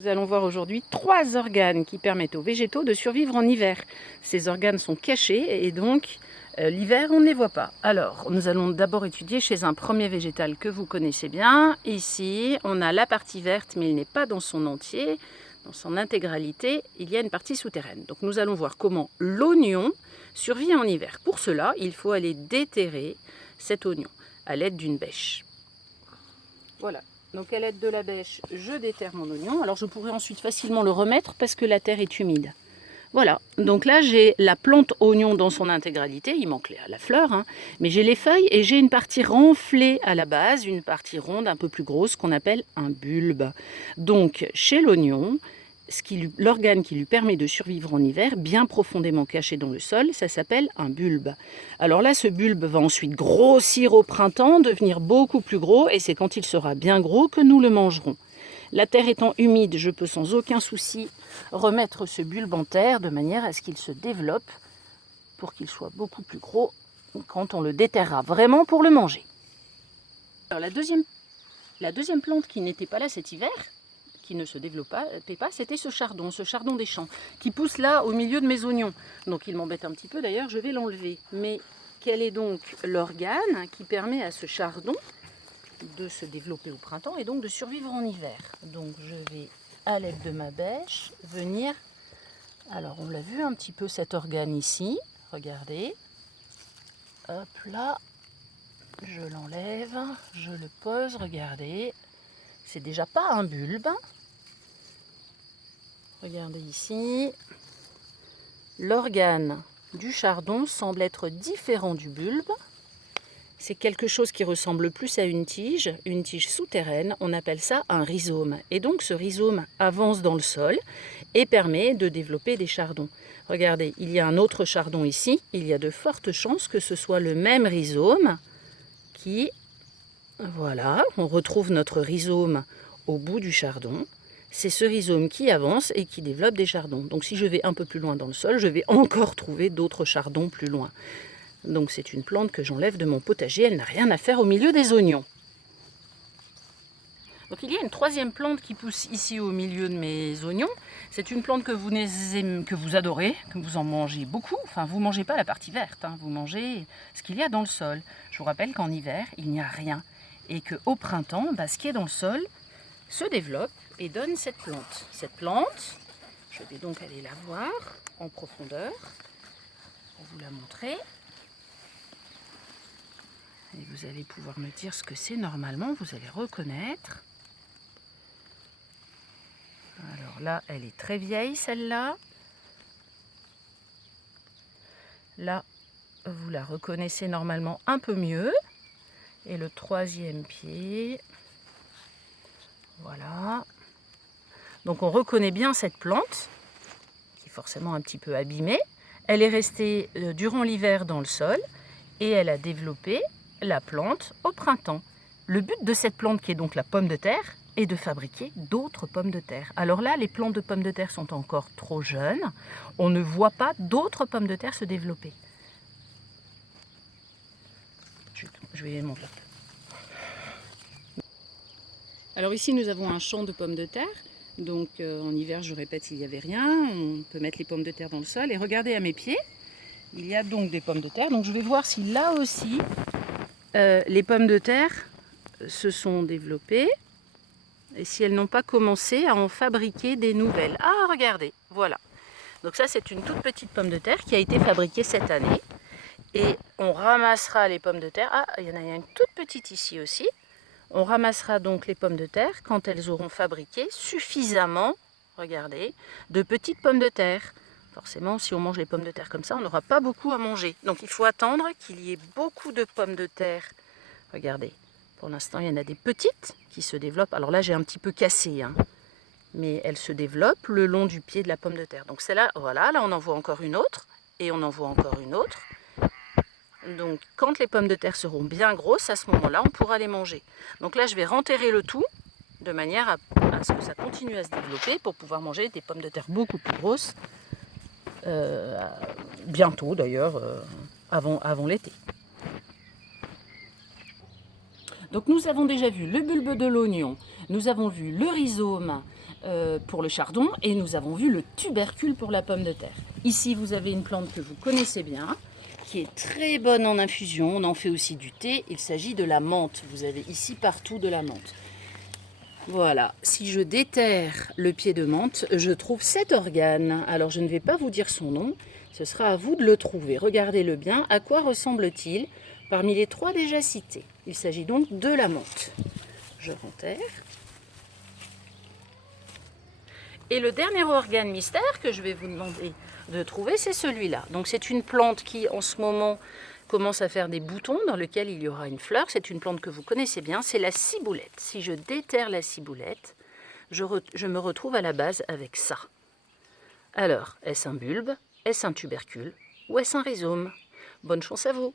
Nous allons voir aujourd'hui 3 organes qui permettent aux végétaux de survivre en hiver. Ces organes sont cachés et donc l'hiver on ne les voit pas. Alors nous allons d'abord étudier chez un premier végétal que vous connaissez bien. Ici on a la partie verte mais il n'est pas dans son entier, dans son intégralité, il y a une partie souterraine. Donc nous allons voir comment l'oignon survit en hiver. Pour cela il faut aller déterrer cet oignon à l'aide d'une bêche. Voilà. Donc à l'aide de la bêche, je déterre mon oignon. Alors je pourrais ensuite facilement le remettre parce que la terre est humide. Voilà, donc là j'ai la plante oignon dans son intégralité, il manque la fleur, hein, mais j'ai les feuilles et j'ai une partie renflée à la base, une partie ronde un peu plus grosse qu'on appelle un bulbe. Donc chez l'oignon, l'organe qui lui permet de survivre en hiver, bien profondément caché dans le sol, ça s'appelle un bulbe. Alors là, ce bulbe va ensuite grossir au printemps, devenir beaucoup plus gros, et c'est quand il sera bien gros que nous le mangerons. La terre étant humide, je peux sans aucun souci remettre ce bulbe en terre de manière à ce qu'il se développe pour qu'il soit beaucoup plus gros quand on le déterrera vraiment pour le manger. Alors la deuxième plante qui n'était pas là cet hiver, qui ne se développait pas, c'était ce chardon des champs, qui pousse là au milieu de mes oignons. Donc il m'embête un petit peu d'ailleurs, je vais l'enlever. Mais quel est donc l'organe qui permet à ce chardon de se développer au printemps et donc de survivre en hiver? Donc je vais, à l'aide de ma bêche, venir... Alors on l'a vu un petit peu cet organe ici, regardez. Hop là, je l'enlève, je le pose, regardez. C'est déjà pas un bulbe. Regardez ici. L'organe du chardon semble être différent du bulbe. C'est quelque chose qui ressemble plus à une tige souterraine, on appelle ça un rhizome. Et donc ce rhizome avance dans le sol et permet de développer des chardons. Regardez, il y a un autre chardon ici, il y a de fortes chances que ce soit le même rhizome qui... Voilà, on retrouve notre rhizome au bout du chardon. C'est ce rhizome qui avance et qui développe des chardons. Donc si je vais un peu plus loin dans le sol, je vais encore trouver d'autres chardons plus loin. Donc c'est une plante que j'enlève de mon potager, elle n'a rien à faire au milieu des oignons. Donc il y a une troisième plante qui pousse ici au milieu de mes oignons. C'est une plante que vous adorez, que vous en mangez beaucoup. Enfin, vous ne mangez pas la partie verte, hein, vous mangez ce qu'il y a dans le sol. Je vous rappelle qu'en hiver, il n'y a rien. Et qu'au printemps, ce qui est dans le sol se développe et donne cette plante. Cette plante, je vais donc aller la voir en profondeur pour vous la montrer. Et vous allez pouvoir me dire ce que c'est normalement, vous allez reconnaître. Alors là, elle est très vieille celle-là. Là, vous la reconnaissez normalement un peu mieux. Et le troisième pied, voilà. Donc on reconnaît bien cette plante, qui est forcément un petit peu abîmée. Elle est restée durant l'hiver dans le sol et elle a développé la plante au printemps. Le but de cette plante, qui est donc la pomme de terre, est de fabriquer d'autres pommes de terre. Alors là, les plants de pommes de terre sont encore trop jeunes. On ne voit pas d'autres pommes de terre se développer. Je vais les montrer. Alors ici, nous avons un champ de pommes de terre. Donc en hiver, je répète, il n'y avait rien. On peut mettre les pommes de terre dans le sol. Et regardez à mes pieds, il y a donc des pommes de terre. Donc je vais voir si là aussi, les pommes de terre se sont développées. Et si elles n'ont pas commencé à en fabriquer des nouvelles. Ah, regardez, voilà. Donc ça, c'est une toute petite pomme de terre qui a été fabriquée cette année. Et on ramassera les pommes de terre. Ah, il y en a une toute petite ici aussi. On ramassera donc les pommes de terre quand elles auront fabriqué suffisamment, regardez, de petites pommes de terre. Forcément, si on mange les pommes de terre comme ça, on n'aura pas beaucoup à manger. Donc il faut attendre qu'il y ait beaucoup de pommes de terre. Regardez, pour l'instant, il y en a des petites qui se développent. Alors là, j'ai un petit peu cassé, hein, mais elles se développent le long du pied de la pomme de terre. Donc celle-là, voilà, là on en voit encore une autre, et on en voit encore une autre. Donc quand les pommes de terre seront bien grosses, à ce moment-là, on pourra les manger. Donc là, je vais renterrer le tout de manière à ce que ça continue à se développer pour pouvoir manger des pommes de terre beaucoup plus grosses, bientôt d'ailleurs, avant l'été. Donc nous avons déjà vu le bulbe de l'oignon, nous avons vu le rhizome pour le chardon et nous avons vu le tubercule pour la pomme de terre. Ici vous avez une plante que vous connaissez bien, qui est très bonne en infusion, on en fait aussi du thé, il s'agit de la menthe. Vous avez ici partout de la menthe. Voilà, si je déterre le pied de menthe, je trouve cet organe. Alors je ne vais pas vous dire son nom, ce sera à vous de le trouver. Regardez-le bien, à quoi ressemble-t-il parmi les 3 déjà cités? Il s'agit donc de la menthe. Je renterre. Et le dernier organe mystère que je vais vous demander de trouver, c'est celui-là. Donc c'est une plante qui en ce moment commence à faire des boutons dans lesquels il y aura une fleur. C'est une plante que vous connaissez bien, c'est la ciboulette. Si je déterre la ciboulette, je me retrouve à la base avec ça. Alors, est-ce un bulbe? Est-ce un tubercule? Ou est-ce un rhizome? Bonne chance à vous!